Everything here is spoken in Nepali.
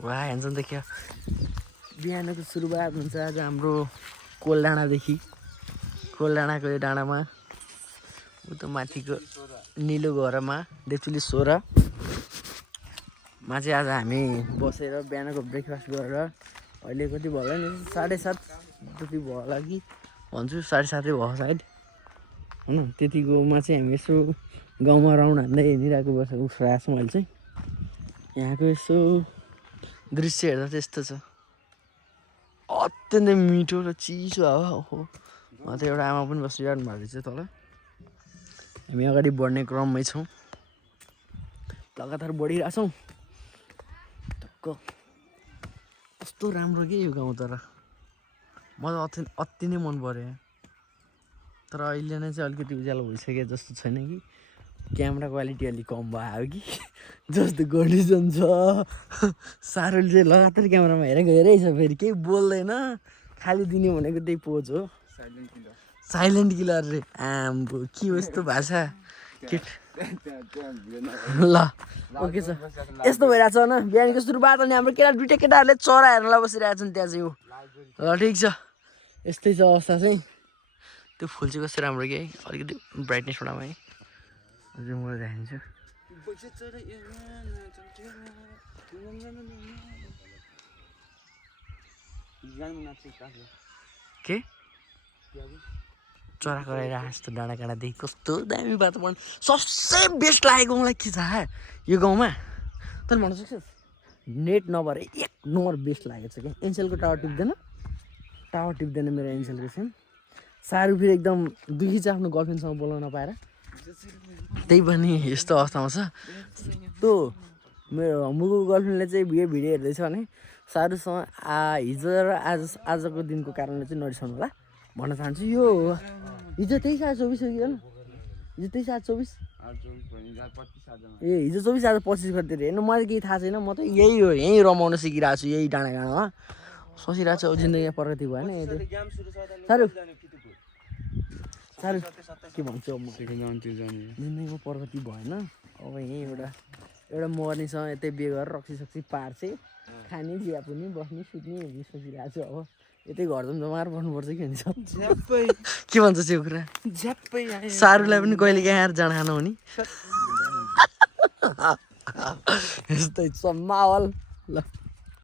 वा हेर्छन् देखियो बिहानको सुरुवात हुन्छ आज हाम्रो कोलडाँडादेखि कोलडाँडाको यो डाँडामा उता माथिको निलो घरमा डेचुली 16 मा चाहिँ आज हामी बसेर बिहानको ब्रेकफास्ट गरेर अहिले कति भयो होला नि 7:30 जति भयो होला कि भन्छु 7:30 भयो सायद होइन त्यतिकोमा चाहिँ हामी यसो गाउँमा राउन्ड हान्दै हिँडिरहेको उफ्रेको छु मैले चाहिँ यहाँको यसो दृश्य हेर्दा चाहिँ यस्तो छ अत्यन्तै मिठो र चिसो हावा ओहो उहाँ त एउटा आमा पनि बसिरहनु भएको रहेछ तल हामी अगाडि बढ्ने क्रममै छौँ लगातार बढिरहेछौँ टक्क कस्तो राम्रो के यो गाउँ तर मलाई अति नै मन पर्यो तर अहिले नै चाहिँ अलिकति उज्यालो भइसक्यो जस्तो छैन कि क्यामेरा क्वालिटी अलिक कम भयो कि जस्तो कन्डिसन छ सारोले चाहिँ लगातार क्यामेरामा हेरेकै छ फेरि केही बोल्दैन खालि दिने भनेको त्यही पोज हो साइलेन्ट किलर रे आम्बो के यस्तो भाषा केट ल ओके छ यस्तो भइरहेको छ न बिहानको सुरुवात अनि हाम्रो दुइटा केटाहरूले चरा हेर्नलाई बसिरहेको छन् त्यहाँ चाहिँ हो ल ठिक छ यस्तै छ अवस्था चाहिँ त्यो फुल चाहिँ कस्तो राम्रो कि है अलिकति ब्राइटनेस बढाउँ है जुम गरेर राखिदिन्छु के चरा कराएर जस्तो डाँडा काँडादेखि कस्तो दामी वातावरण सबसे बेस्ट लागेको मलाई के छ यो गाउँमा तैँले भन्न सक्छस् नेट नभएर 1 नम्बर बेस्ट लागेको छ क्या एनसेलको टावर टिप्दैन मेरो एनसेलको सिम सारू फेरि एकदम दुखी छ आफ्नो गर्लफ्रेन्डसँग बोलाउन पाएर त्यही पनि यस्तो अवस्थामा छ त्यो मेरो मुगुको गर्लफ्रेन्डले चाहिँ भिडियो हेर्दैछ भने सारूसँग हिजो र आजको दिनको कारणले चाहिँ नरिसाउनु होला भन्न चाहन्छु यो हिजो 23 आज 24 हो कि होइन हिजो 23 आज 24 ए हिजो 24 आज 25 गतिर हेर्नु मलाई केही थाहा छैन म त यही हो यहीँ रमाउन सिकिरहेको छु यही डाँडा काँडामा सोचिरहेको छु अब जिन्दगीमा प्रगति भएन सारू के भन्छु अब म जिन्दगीमा प्रगति भएन अब यहीँ एउटा मर्नेसँग यतै बिहे गरेर रक्सी पार्छ खाने जिया पनि बस्ने सुत्ने सोचिरहेको छु अब यतै घर जाउँ जमाएर बस्नुपर्छ कि हुन्छ के भन्छ त्यो कुरा सारूलाई पनि कहिले काहीँ आएर जाँड खानु हो नि यस्तै छ माहौल ल